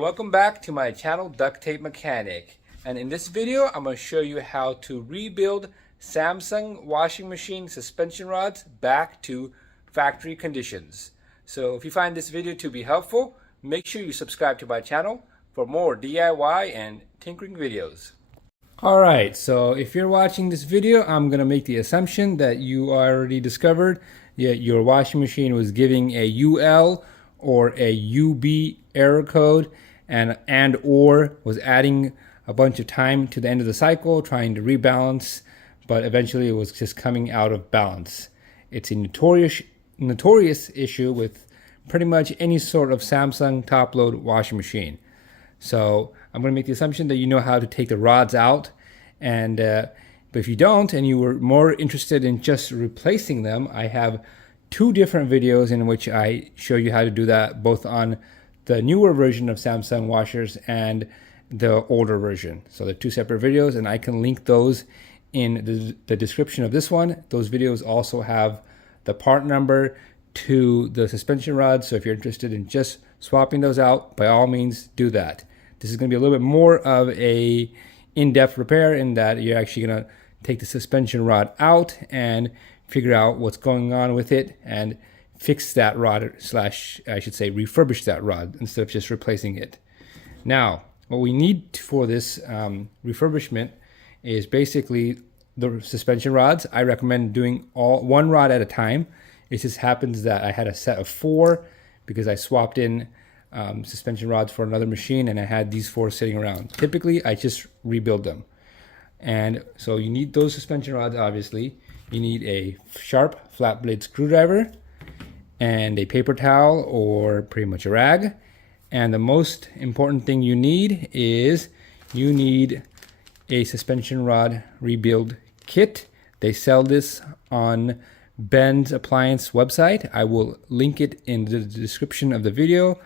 Welcome back to my channel, Duct Tape Mechanic, and in this video I'm going to show you how to rebuild Samsung washing machine suspension rods back to factory conditions. So if you find this video to be helpful, make sure you subscribe to my channel for more DIY and tinkering videos. Alright, so if you're watching this video, I'm going to make the assumption that you already discovered that your washing machine was giving a UL or a UB error code and or was adding a bunch of time to the end of the cycle trying to rebalance, but eventually it was just coming out of balance. It's a notorious issue with pretty much any sort of Samsung top load washing machine. So I'm going to make the assumption that you know how to take the rods out, and but if you don't and you were more interested in just replacing them, I have two different videos in which I show you how to do that, both on the newer version of Samsung washers and the older version. So they're two separate videos, and I can link those in the description of this one. Those videos also have the part number to the suspension rods, so if you're interested in just swapping those out, by all means do that. This is going to be a little bit more of a in-depth repair in that you're actually going to take the suspension rod out and figure out what's going on with it and fix that rod, slash I should say refurbish that rod instead of just replacing it. Now what we need for this refurbishment is basically the suspension rods. I recommend doing one rod at a time. It just happens that I had a set of 4 because I swapped in suspension rods for another machine, and I had these 4 sitting around. Typically I just rebuild them. And so you need those suspension rods. Obviously you need a sharp flat blade screwdriver and a paper towel or pretty much a rag. And the most important thing you need is you need a suspension rod rebuild kit. They sell this on Ben's Appliance website. I will link it in the description of the video,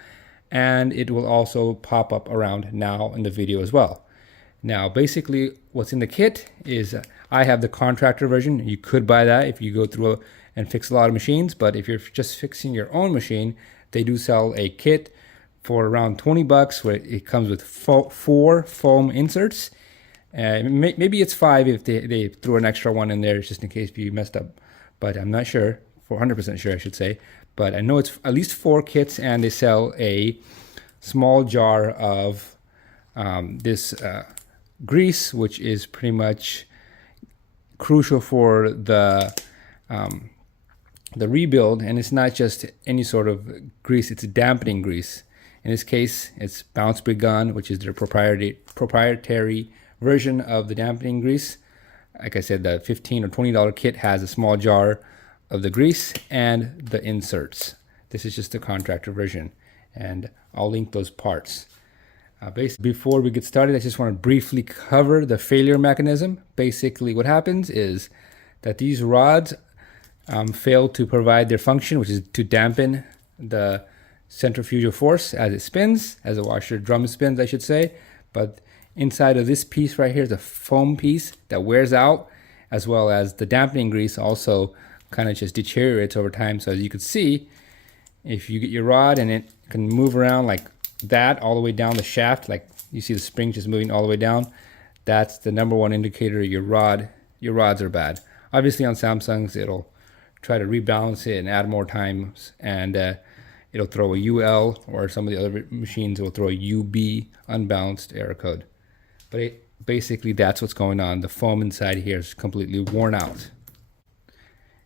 and it will also pop up around now in the video as well. Now basically what's in the kit is I have the contractor version. You could buy that if you go through and fix a lot of machines, but if you're just fixing your own machine, they do sell a kit for around 20 bucks where it comes with 4 foam inserts. Maybe it's 5 if they threw an extra one in there just in case you messed up, but I'm not sure, 400% sure I should say, but I know it's at least 4 kits, and they sell a small jar of this grease, which is pretty much crucial for the rebuild. And it's not just any sort of grease, it's a dampening grease. In this case it's Bounce Begun, which is their proprietary version of the dampening grease. Like I said, the $15 or $20 kit has a small jar of the grease and the inserts. This is just the contractor version, and I'll link those parts. Before we get started, I just want to briefly cover the failure mechanism. Basically what happens is that these rods fail to provide their function, which is to dampen the centrifugal force as it spins, as a washer drum spins I should say. But inside of this piece right here is a foam piece that wears out, as well as the dampening grease also kind of just deteriorates over time. So as you can see, if you get your rod and it can move around like that all the way down the shaft, like you see the spring just moving all the way down, that's the number one indicator your rods are bad. Obviously on Samsung's it'll try to rebalance it and add more times, and it'll throw a UL, or some of the other machines will throw a UB, unbalanced error code. But basically that's what's going on. The foam inside here is completely worn out.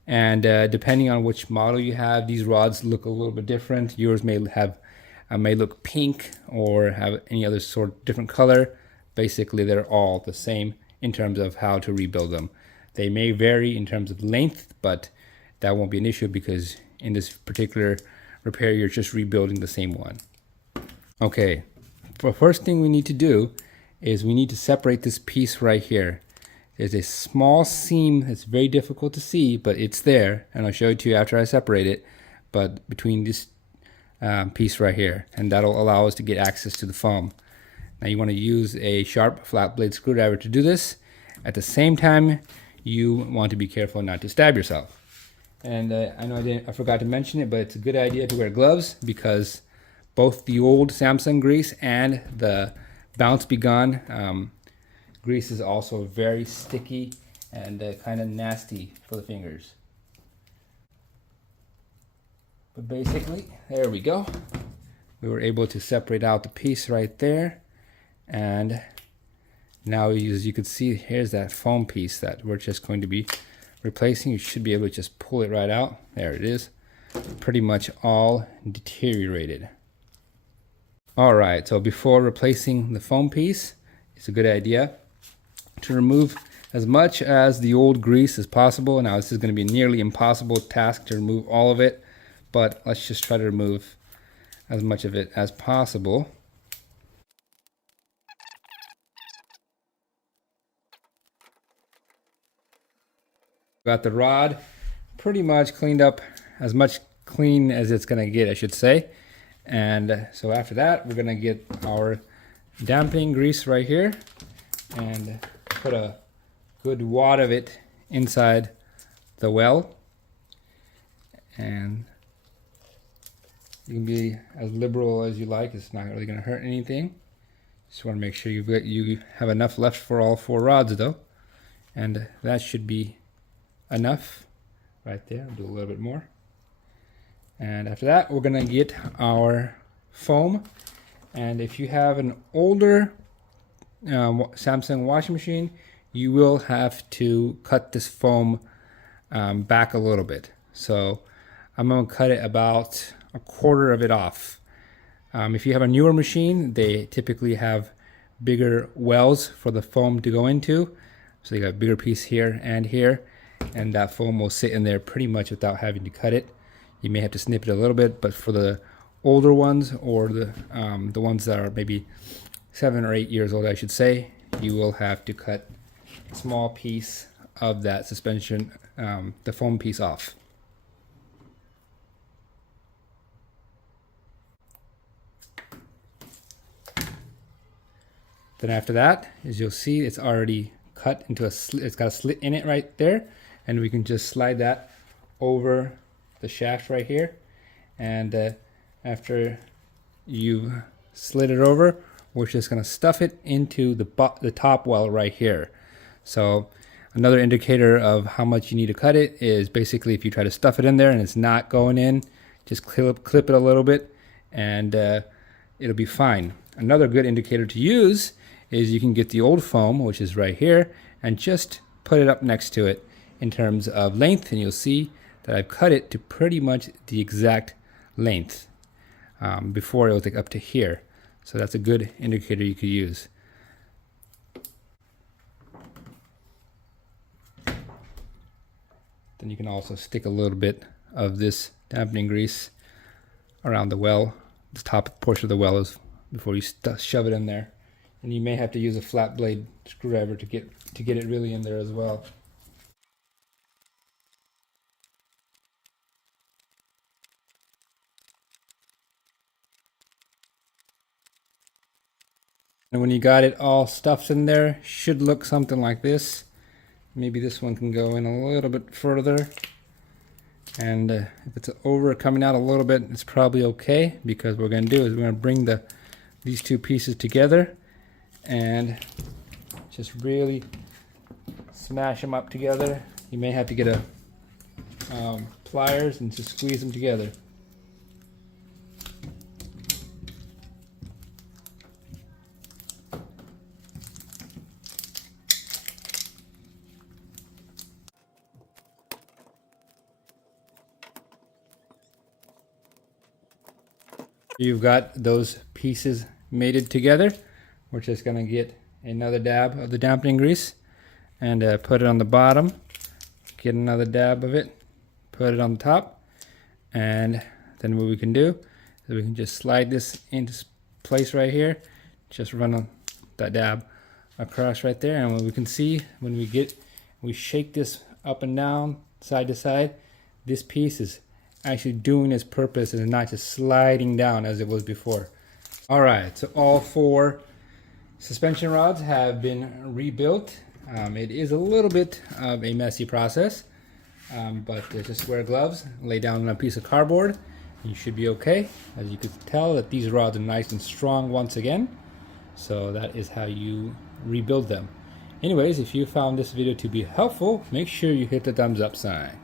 And depending on which model you have, these rods look a little bit different. Yours may look pink or have any other sort of different color. Basically they're all the same in terms of how to rebuild them. They may vary in terms of length, but that won't be an issue because in this particular repair you're just rebuilding the same one. Okay, the first thing we need to do is we need to separate this piece right here. There's a small seam that's very difficult to see, but it's there, and I'll show it to you after I separate it, but between this piece right here, and that'll allow us to get access to the foam. Now you want to use a sharp flat blade screwdriver to do this. At the same time you want to be careful not to stab yourself. And I know I forgot to mention it, but it's a good idea to wear gloves because both the old Samsung grease and the Bounce Be Gone grease is also very sticky and kind of nasty for the fingers. But basically, there we go. We were able to separate out the piece right there. And now, as you can see, here's that foam piece that we're just going to be replacing. You should be able to just pull it right out. There it is. Pretty much all deteriorated. All right, so before replacing the foam piece, it's a good idea to remove as much as the old grease as possible. Now, this is going to be a nearly impossible task to remove all of it, but let's just try to remove as much of it as possible. Got the rod pretty much cleaned up, as much clean as it's going to get, I should say. And so after that, we're going to get our dampening grease right here and put a good wad of it inside the well. And you can be as liberal as you like. It's not really going to hurt anything. Just want to make sure you have enough left for all 4 rods though. And that should be enough right there. I'll do a little bit more. And after that, we're going to get our foam. And if you have an older Samsung washing machine, you will have to cut this foam back a little bit. So I'm going to cut it about a quarter of it off. If you have a newer machine, they typically have bigger wells for the foam to go into. So you got a bigger piece here and here, and that foam will sit in there pretty much without having to cut it. You may have to snip it a little bit, but for the older ones, or the ones that are maybe 7 or 8 years old, I should say, you will have to cut a small piece of that suspension, the foam piece off. Then after that, as you'll see, it's already cut into a slit. It's got a slit in it right there, and we can just slide that over the shaft right here. And after you've slid it over, we're just going to stuff it into the top well right here. So another indicator of how much you need to cut it is basically if you try to stuff it in there and it's not going in, just clip it a little bit and it'll be fine. Another good indicator to use is you can get the old foam, which is right here, and just put it up next to it in terms of length, and you'll see that I've cut it to pretty much the exact length. Before it was like up to here. So that's a good indicator you could use. Then you can also stick a little bit of this dampening grease around the well, the top portion of the well, is before you shove it in there. And you may have to use a flat blade screwdriver to get it really in there as well. And when you got it all stuffed in there, should look something like this. Maybe this one can go in a little bit further. And if it's coming out a little bit, it's probably okay, because what we're going to do is we're going to bring these two pieces together and just really smash them up together. You may have to get a pliers and just squeeze them together. You've got those pieces mated together. We're just going to get another dab of the dampening grease and put it on the bottom. Get another dab of it, put it on the top, and then what we can do is we can just slide this into place right here. Just run that dab across right there, and what we can see when we shake this up and down, side to side, this piece is actually doing its purpose and not just sliding down as it was before. All right, so all 4 suspension rods have been rebuilt. It is a little bit of a messy process, but just wear gloves, lay down on a piece of cardboard, You should be okay. As you can tell that these rods are nice and strong once again. So that is how you rebuild them. Anyways, if you found this video to be helpful, make sure you hit the thumbs up sign.